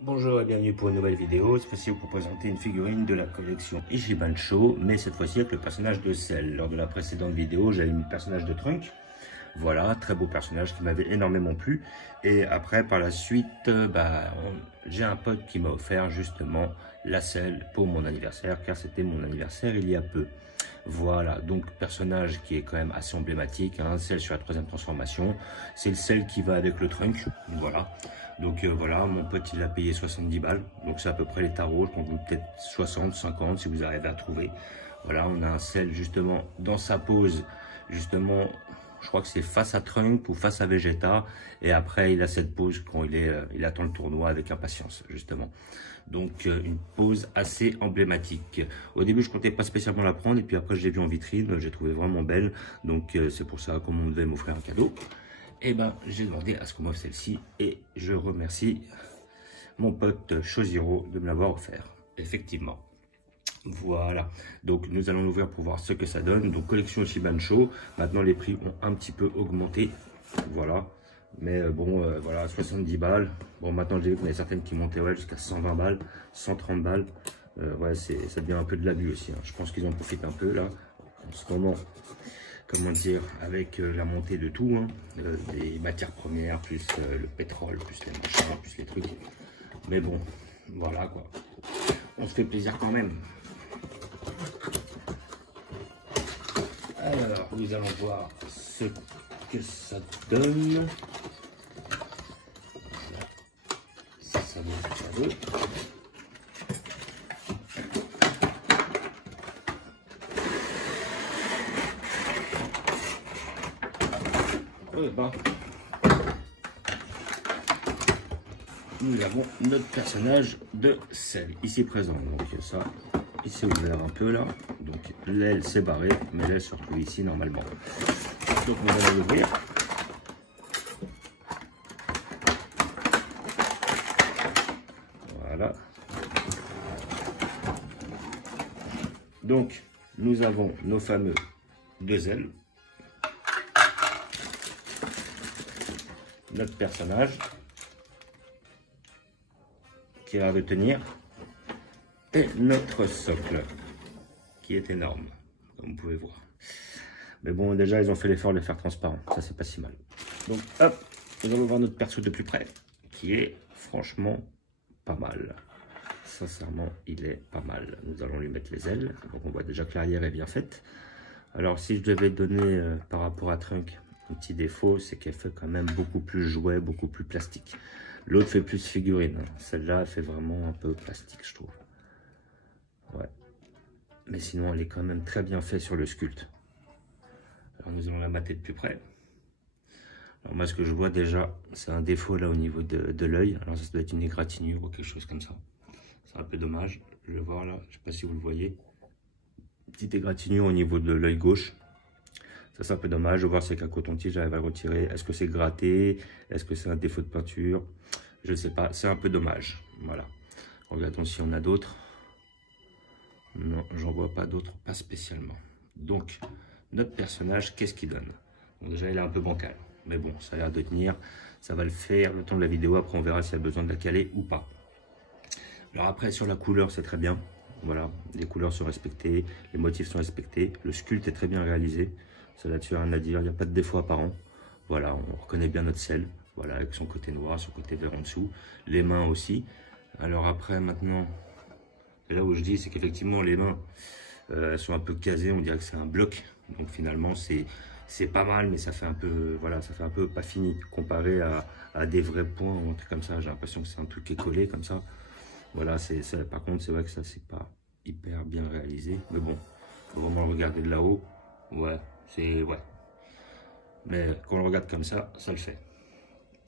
Bonjour et bienvenue pour une nouvelle vidéo. Cette fois-ci, pour présenter une figurine de la collection Ichiban Sho, mais cette fois-ci avec le personnage de Cell. Lors de la précédente vidéo, j'avais mis le personnage de Trunk. Voilà, très beau personnage qui m'avait énormément plu. Et après, par la suite, j'ai un pote qui m'a offert justement la Cell pour mon anniversaire, car c'était mon anniversaire il y a peu. Voilà, donc personnage qui est quand même assez emblématique, hein, Cell sur la 3e transformation. C'est le Cell qui va avec le Trunk, voilà. Donc voilà, mon pote il l'a payé 70 balles, donc c'est à peu près les tarots, je compte peut-être 60, 50 si vous arrivez à trouver. Voilà, on a un Cell justement dans sa pose, justement, je crois que c'est face à Trunk ou face à Vegeta, et après il a cette pose quand il attend le tournoi avec impatience, justement. Donc une pose assez emblématique. Au début je comptais pas spécialement la prendre, et puis après je l'ai vue en vitrine, j'ai trouvé vraiment belle, donc c'est pour ça qu'on devait m'offrir un cadeau. Et j'ai demandé à ce qu'on m'offre celle-ci, et je remercie mon pote Shoziro de me l'avoir offert, effectivement. Voilà, donc nous allons l'ouvrir pour voir ce que ça donne. Donc collection Ichiban Sho, maintenant les prix ont un petit peu augmenté, voilà. Mais voilà, 70 balles. Bon, maintenant j'ai vu qu'il y en a certaines qui montaient jusqu'à 120 balles, 130 balles. Ouais, ça devient un peu de l'abus aussi, hein. Je pense qu'ils en profitent un peu là, en ce moment. Comment dire, avec la montée de tout, hein, des matières premières, plus le pétrole, plus les machins, plus les trucs. Mais bon, voilà quoi. On se fait plaisir quand même. Alors, nous allons voir ce que ça donne. Voilà. Ça donne le cadeau. Nous avons notre personnage de Cell ici présent. Donc ça, il s'est ouvert un peu là. Donc l'aile s'est barrée, mais l'aile se retrouve ici normalement. Donc on va l'ouvrir. Voilà. Donc nous avons nos fameux deux ailes. Notre personnage qui va retenir, et notre socle qui est énorme, comme vous pouvez voir. Mais bon, déjà ils ont fait l'effort de le faire transparent, ça c'est pas si mal. Donc hop, nous allons voir notre perso de plus près, qui est franchement pas mal. Sincèrement, il est pas mal. Nous allons lui mettre les ailes, donc on voit déjà que l'arrière est bien faite. Alors si je devais donner par rapport à Trunk un petit défaut, c'est qu'elle fait quand même beaucoup plus jouet, beaucoup plus plastique. L'autre fait plus figurine. Celle-là, elle fait vraiment un peu plastique, je trouve. Ouais. Mais sinon, elle est quand même très bien faite sur le sculpte. Alors, nous allons la mater de plus près. Alors, moi, ce que je vois déjà, c'est un défaut là au niveau de l'œil. Alors, ça doit être une égratignure ou quelque chose comme ça. C'est un peu dommage. Je vais voir là, je sais pas si vous le voyez. Petite égratignure au niveau de l'œil gauche. Ça, c'est un peu dommage. Je vais voir si avec un coton-tige, j'arrive à le retirer. Est-ce que c'est gratté? Est-ce que c'est un défaut de peinture? Je ne sais pas. C'est un peu dommage. Voilà. Regardons si on a d'autres. Non, j'en vois pas d'autres, pas spécialement. Donc, notre personnage, qu'est-ce qu'il donne? Bon, déjà, il est un peu bancal. Mais bon, ça a l'air de tenir. Ça va le faire le temps de la vidéo. Après, on verra s'il y a besoin de la caler ou pas. Alors après, sur la couleur, c'est très bien. Voilà, les couleurs sont respectées. Les motifs sont respectés. Le sculpte est très bien réalisé. Ça là-dessus, rien à dire. Il n'y a pas de défaut apparent. Voilà, on reconnaît bien notre Cell. Voilà, avec son côté noir, son côté vert en dessous. Les mains aussi. Alors après, maintenant, là où je dis, c'est qu'effectivement, les mains, elles sont un peu casées. On dirait que c'est un bloc. Donc finalement, c'est pas mal, mais ça fait un peu, voilà, ça fait un peu pas fini. Comparé à des vrais points ou un truc comme ça. J'ai l'impression que c'est un truc qui est collé comme ça. Voilà, par contre, c'est vrai que ça, c'est pas hyper bien réalisé. Mais bon, faut vraiment le regarder de là-haut. Ouais, ouais. Mais quand on le regarde comme ça, ça le fait.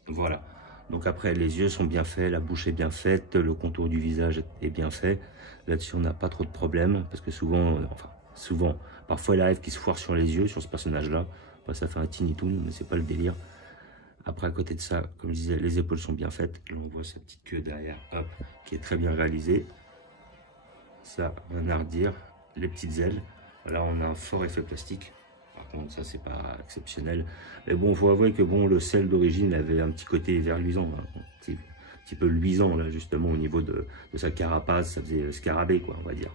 Voilà. Donc après, les yeux sont bien faits, la bouche est bien faite, le contour du visage est bien fait. Là-dessus, on n'a pas trop de problèmes, parce que souvent, parfois il arrive qu'il se foire sur les yeux, sur ce personnage-là. Ça fait un Tiny Toon, mais c'est pas le délire. Après, à côté de ça, comme je disais, les épaules sont bien faites. Là, on voit sa petite queue derrière, hop, qui est très bien réalisée. Ça, rien à redire. Les petites ailes. Là, on a un fort effet plastique. Par contre, ça, c'est pas exceptionnel. Mais bon, il faut avouer que bon, le Cell d'origine avait un petit côté verluisant, hein, un petit petit peu luisant, là, justement, au niveau de sa carapace, ça faisait scarabée, quoi, on va dire.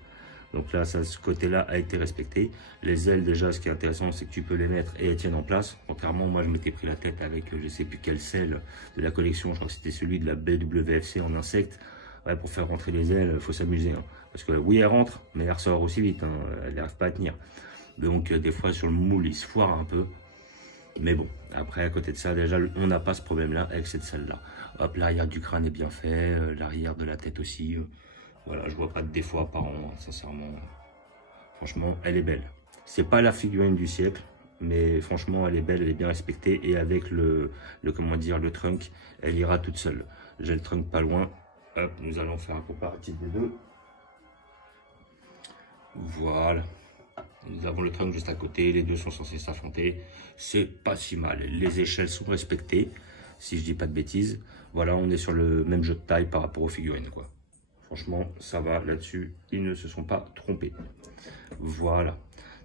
Donc là, ça, ce côté-là a été respecté. Les ailes, déjà, ce qui est intéressant, c'est que tu peux les mettre et elles tiennent en place. Contrairement, moi, je m'étais pris la tête avec, je sais plus quel sel de la collection, je crois que c'était celui de la BWFC en insecte. Ouais, pour faire rentrer les ailes, il faut s'amuser. Hein. Parce que oui, elle rentre, mais elle ressort aussi vite. Hein. Elle n'arrive pas à tenir. Donc, des fois, sur le moule, il se foire un peu. Mais bon, après, à côté de ça, déjà, on n'a pas ce problème-là avec cette selle-là. Hop, l'arrière du crâne est bien fait, l'arrière de la tête aussi. Voilà, je vois pas de défaut apparent, sincèrement. Franchement, elle est belle. C'est pas la figurine du siècle, mais franchement, elle est belle, elle est bien respectée. Et avec comment dire, le trunk, elle ira toute seule. J'ai le trunk pas loin. Hop, nous allons faire un comparatif des deux. Voilà. Nous avons le trunk juste à côté, les deux sont censés s'affronter. C'est pas si mal. Les échelles sont respectées, si je dis pas de bêtises. Voilà, on est sur le même jeu de taille par rapport aux figurines, quoi. Franchement, ça va là-dessus. Ils ne se sont pas trompés. Voilà.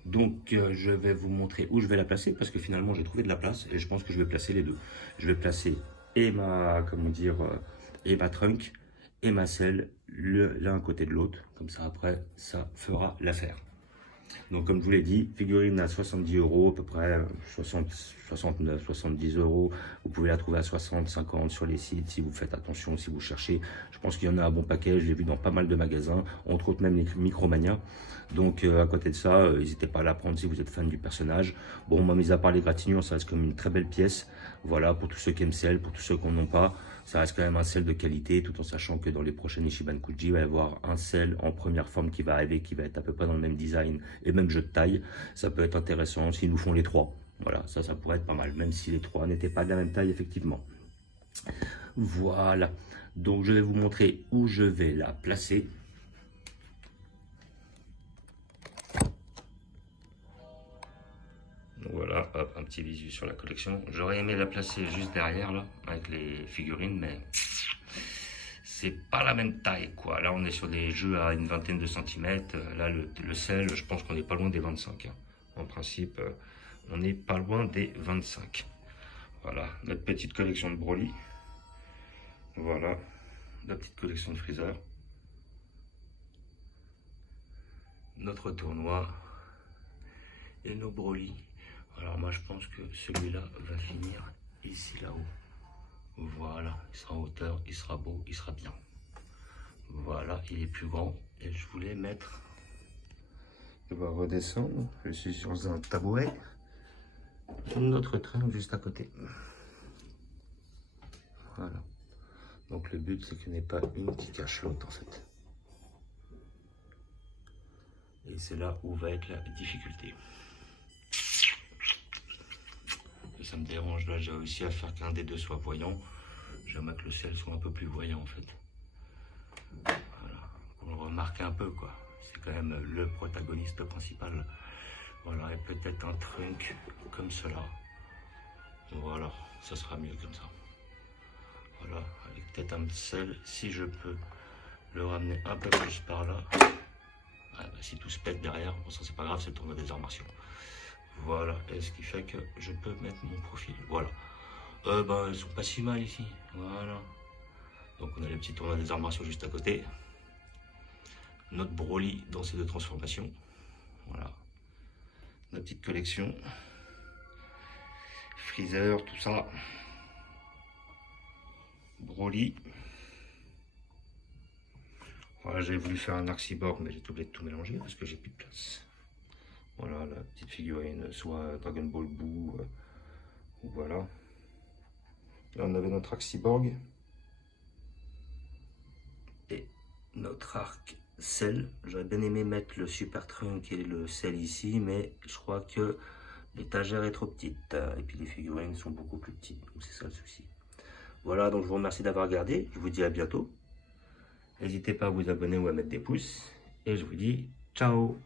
Donc, je vais vous montrer où je vais la placer parce que finalement, j'ai trouvé de la place et je pense que je vais placer les deux. Je vais placer et ma, comment dire, et ma trunk et ma selle l'un à côté de l'autre. Comme ça, après, ça fera l'affaire. Donc, comme je vous l'ai dit, figurine à 70 € à peu près, 60, 69, 70 €. Vous pouvez la trouver à 60, 50 sur les sites si vous faites attention, si vous cherchez. Je pense qu'il y en a un bon paquet, je l'ai vu dans pas mal de magasins, entre autres même les Micromania. Donc, à côté de ça, n'hésitez pas à la prendre si vous êtes fan du personnage. Bon, moi, mis à part les gratignures, ça reste comme une très belle pièce. Voilà, pour tous ceux qui aiment sel, pour tous ceux qui n'en ont pas, ça reste quand même un sel de qualité, tout en sachant que dans les prochaines Ichiban Kuji, il va y avoir un sel en première forme qui va arriver, qui va être à peu près dans le même design et même jeu de taille. Ça peut être intéressant s'ils nous font les trois. Voilà, ça pourrait être pas mal, même si les trois n'étaient pas de la même taille, effectivement. Voilà, donc je vais vous montrer où je vais la placer. Donc voilà, hop, un petit visu sur la collection. J'aurais aimé la placer juste derrière, là, avec les figurines, mais c'est pas la même taille, quoi. Là, on est sur des jeux à une vingtaine de centimètres. Là, le sel, je pense qu'on n'est pas loin des 25. Hein. En principe, on n'est pas loin des 25. Voilà, notre petite collection de Broly. Voilà, la petite collection de Freezer. Notre tournoi. Et nos Broly. Alors moi, je pense que celui-là va finir ici, là-haut. Voilà, il sera en hauteur, il sera beau, il sera bien. Voilà, il est plus grand. Et je voulais mettre... Je vais redescendre. Je suis sur un tabouret. Notre train juste à côté. Voilà. Donc le but, c'est qu'il n'y ait pas une qui cache l'autre, en fait. Et c'est là où va être la difficulté. Et ça me dérange, là, j'ai réussi à faire qu'un des deux soit voyant. J'aimerais que le ciel soit un peu plus voyant, en fait. Voilà, pour le remarquer un peu, quoi. C'est quand même le protagoniste principal. Voilà, et peut-être un trunk comme cela. Voilà, ça sera mieux comme ça. Voilà, avec peut-être un sel, si je peux le ramener un peu plus par là. Ah, bah, si tout se pète derrière, bon, ça c'est pas grave, c'est le tournoi des arts martiaux. Voilà, et ce qui fait que je peux mettre mon profil. Voilà. Ben, elles sont pas si mal ici. Voilà. Donc on a les petits tournois des arts martiaux juste à côté. Notre Broly dans ses deux transformations. Voilà. La petite collection. Freezer, tout ça. Broly. Voilà, j'avais voulu faire un Arc Cyborg, mais j'ai oublié de tout mélanger parce que j'ai plus de place. Voilà, la petite figurine, soit Dragon Ball Boo. Voilà. Là, on avait notre Arc Cyborg. Et notre arc Cell. J'aurais bien aimé mettre le Super Trunk et le Cell ici, mais je crois que l'étagère est trop petite. Et puis les figurines sont beaucoup plus petites. Donc c'est ça le souci. Voilà, donc je vous remercie d'avoir regardé. Je vous dis à bientôt. N'hésitez pas à vous abonner ou à mettre des pouces. Et je vous dis ciao!